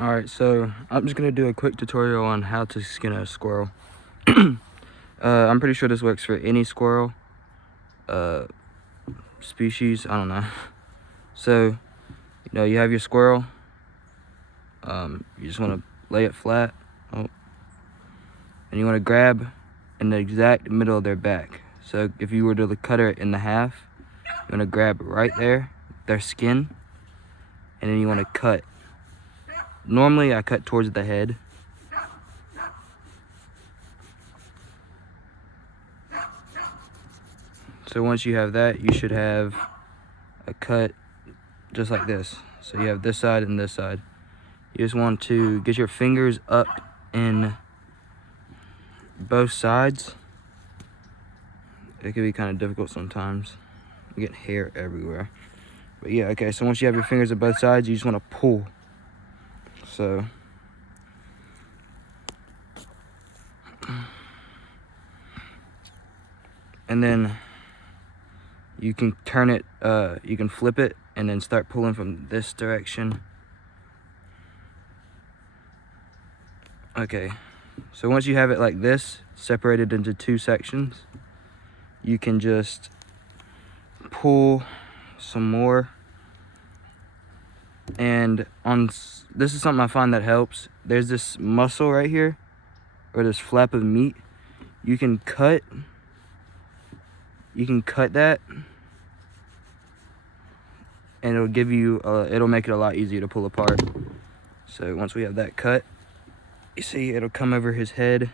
Alright, so I'm just gonna do a quick tutorial on how to skin a squirrel. I'm pretty sure this works for any squirrel species, I don't know. So, you have your squirrel. You just want to lay it flat. And you want to grab in the exact middle of their back. So if you were to cut it in the half, you want to grab right there, their skin, and then you want to cut. Normally I cut towards the head. So once you have that, you should have a cut just like this. So you have this side and this side. You just want to get your fingers up in both sides. It can be kind of difficult sometimes. You get hair everywhere. But yeah, okay, so once you have your fingers at both sides, you just want to pull. So and then you can turn it, you can flip it and then start pulling from this direction. Okay, so once you have it like this, separated into two sections, you can just pull some more. And this is something I find that helps. There's this muscle right here, or this flap of meat. You can cut that, and it'll give you it'll make it a lot easier to pull apart. So once we have that cut, you see it'll come over his head,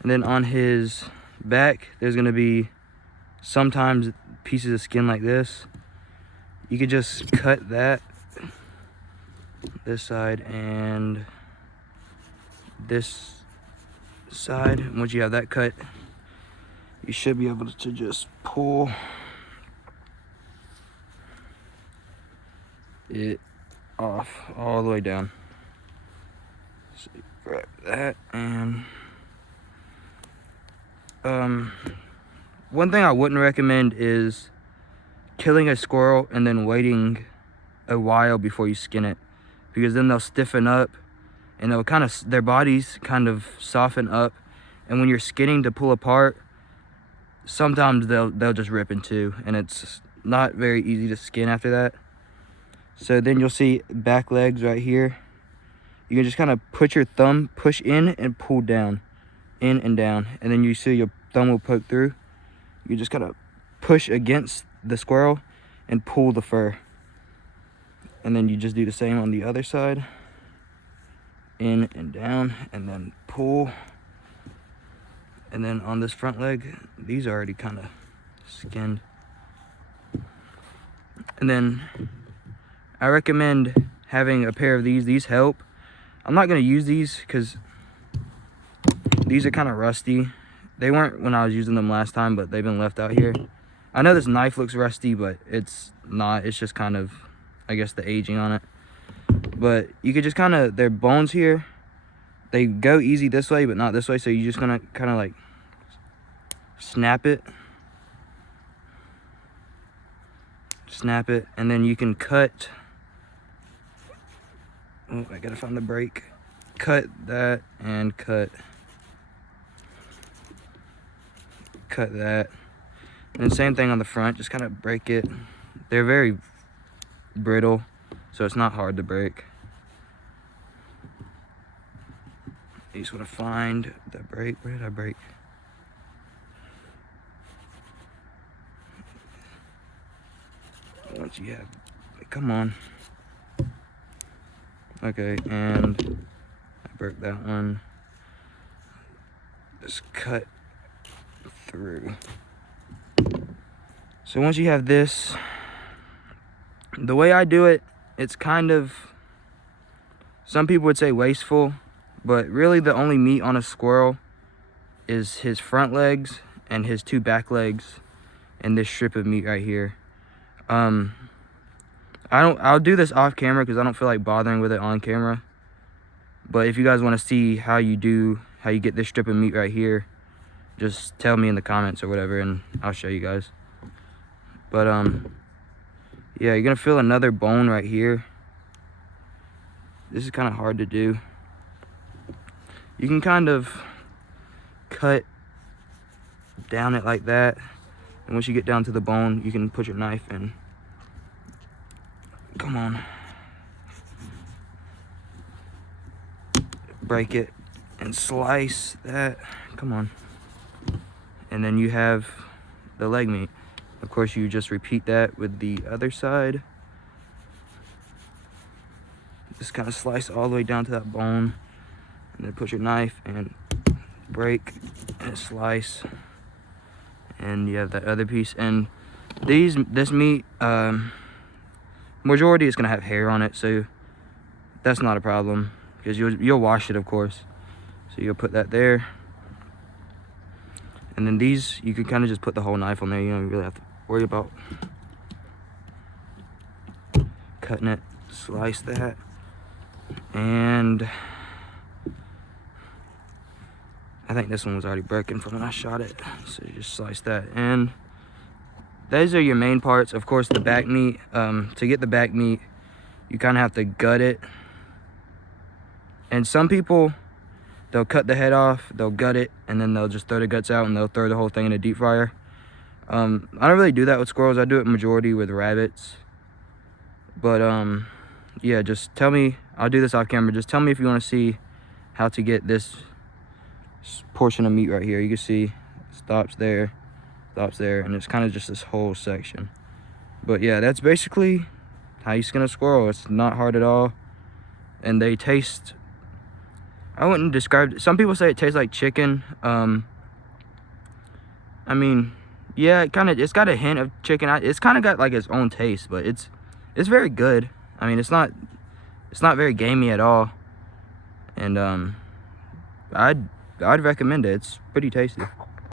and then on his back there's gonna be sometimes pieces of skin like this. You could just cut that, this side and this side. And once you have that cut, you should be able to just pull it off all the way down. So you grab that, and one thing I wouldn't recommend is killing a squirrel and then waiting a while before you skin it, because then they'll stiffen up and they'll their bodies kind of soften up, and when you're skinning to pull apart, sometimes they'll just rip in two, and it's not very easy to skin after that. So then you'll see back legs right here. You can just kind of put your thumb, push in and pull down, in and down, and then you see your thumb will poke through. You just kind of push against the squirrel and pull the fur. And then you just do the same on the other side. In and down, and then pull. And then on this front leg, these are already kind of skinned. And then I recommend having a pair of these. These help. I'm not going to use these because these are kind of rusty. They weren't when I was using them last time, but they've been left out here. I know this knife looks rusty, but it's not. It's just kind of, I guess, the aging on it. But you could just kind of, their bones here, they go easy this way, but not this way. So you just gonna kind of like snap it, and then you can cut. Oh, I gotta find the break. Cut that and cut that. And then same thing on the front, just kind of break it. They're very brittle, so it's not hard to break. You just want to find the break. Where did I break? Once you have, come on. Okay, and I broke that one. Just cut through. So once you have this, the way I do it, it's kind of, some people would say wasteful, but really the only meat on a squirrel is his front legs and his two back legs and this strip of meat right here. I'll do this off camera because I don't feel like bothering with it on camera. But if you guys want to see how you get this strip of meat right here, just tell me in the comments or whatever, and I'll show you guys. But yeah, you're gonna feel another bone right here. this is kind of hard to do. You can kind of cut down it like that, and once you get down to the bone, you can put your knife in. Come on. Break it and slice that. Come on. And then you have the leg meat. Of course, you just repeat that with the other side. Just kind of slice all the way down to that bone, and then put your knife and break and slice, and you have that other piece. And this meat, majority is gonna have hair on it, so that's not a problem, because you'll wash it, of course. So you'll put that there, and then these you can kind of just put the whole knife on there. You don't really have to worry about cutting it. Slice that, and I think this one was already broken from when I shot it, so you just slice that. And those are your main parts. Of course, the back meat. To get the back meat, you kind of have to gut it. And some people, they'll cut the head off, they'll gut it, and then they'll just throw the guts out and they'll throw the whole thing in a deep fryer. I don't really do that with squirrels. I do it majority with rabbits. But yeah, just tell me. I'll do this off camera. Just tell me if you want to see how to get this portion of meat right here. You can see stops there, and it's kind of just this whole section. But yeah, that's basically how you skin a squirrel. It's not hard at all, and they taste, I wouldn't describe it. Some people say it tastes like chicken. I mean, yeah, it's got a hint of chicken. It's kind of got like its own taste, but it's very good. I mean, it's not very gamey at all, and I'd recommend it. It's pretty tasty.